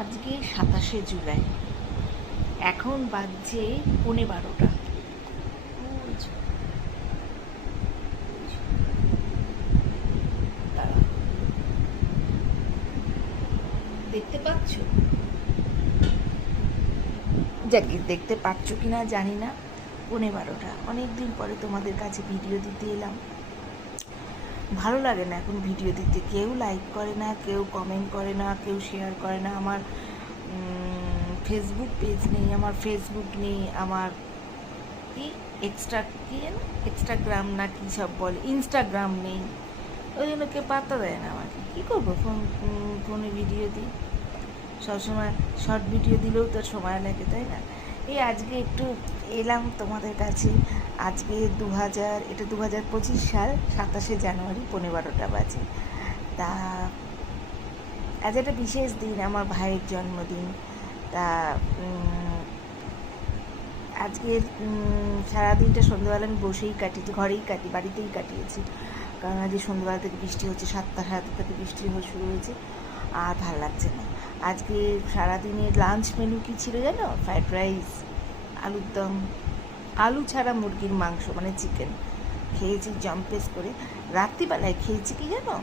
আজকে 27শে জুলাই, এখন বাজছে 11:15। দেখতে পাচ্ছ? যাকে দেখতে পাচ্ছ কিনা জানি না। 11:15, অনেক দিন পরে তোমাদের কাছে ভিডিও দিতে এলাম। ভালো লাগে না এখন ভিডিও দিতে, কেউ লাইক করে না, কেউ কমেন্ট করে না, কেউ শেয়ার করে না। আমার ফেসবুক পেজ নেই, আমার ফেসবুক নেই, আমার কি এক্সট্রাগ্রাম না কি সব বলে, ইনস্টাগ্রাম নেই। ওই জন্য কেউ পাত্তা দেয় না আমাকে। কী করবো, ফোনে ভিডিও দিই, সবসময় শর্ট ভিডিও দিলেও তো সময় লাগে, তাই না? এই আজকে একটু এলাম তোমাদের কাছে। আজকে 2025 সাল, 27শে জানুয়ারি, 12:15 বাজে। তা আজ একটা বিশেষ দিন, আমার ভাইয়ের জন্মদিন। তা আজকে সারাদিনটা সন্ধ্যেবেলা আমি বসেই কাটিয়েছি, ঘরেই বাড়িতেই কাটিয়েছি। কারণ আজকে সন্ধ্যেবেলা থেকে বৃষ্টি হচ্ছে, 7টা সাড়ে 7টা থেকে বৃষ্টি শুরু হয়েছে, আর ভালো লাগছে না। আজকে সারাদিনের লাঞ্চ মেনু কী ছিল জানো? ফ্রাইড রাইস, আলুর দম, আলু ছাড়া মুরগির মাংস মানে চিকেন খেয়েছি জম্পেস করে। রাত্রিবেলায় খেয়েছি কি জানো?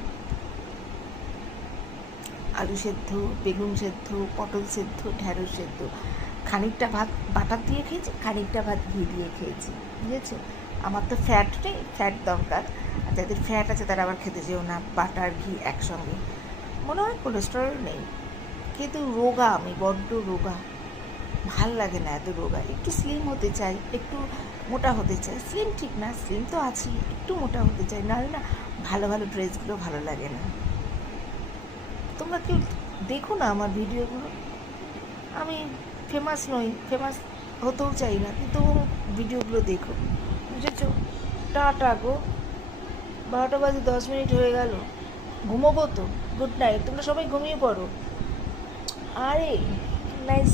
আলু সেদ্ধ, বেগুন সেদ্ধ, পটল সেদ্ধ, ঢ্যাঁড়স সেদ্ধ। খানিকটা ভাত বাটার দিয়ে খেয়েছি, খানিকটা ভাত ঘি দিয়ে খেয়েছি, বুঝেছো? আমার তো ফ্যাট নেই, ফ্যাট দরকার। আর যাদের ফ্যাট আছে তারা আবার খেতে যেও না বাটার ঘি একসঙ্গে, মনে হয় কোলেস্টেরল নেই। কিন্তু রোগা আমি, বড্ড রোগা, ভাল লাগে না এত রোগা। একটু স্লিম হতে চাই, একটু মোটা হতে চাই। স্লিম ঠিক না, স্লিম তো আছি, একটু মোটা হতে চাই, নাহলে না ভালো ভালো ড্রেসগুলো ভালো লাগে না। তোমরা কেউ দেখো না আমার ভিডিওগুলো। আমি ফেমাস নই, ফেমাস হতেও চাই না, কিন্তু ভিডিওগুলো দেখো, বুঝেছো? টাটা গো, 12:10 হয়ে গেল, ঘুমোবো তো। গুড নাইট, তোমরা সবাই ঘুমিয়ে পড়ো। আরে নাইস।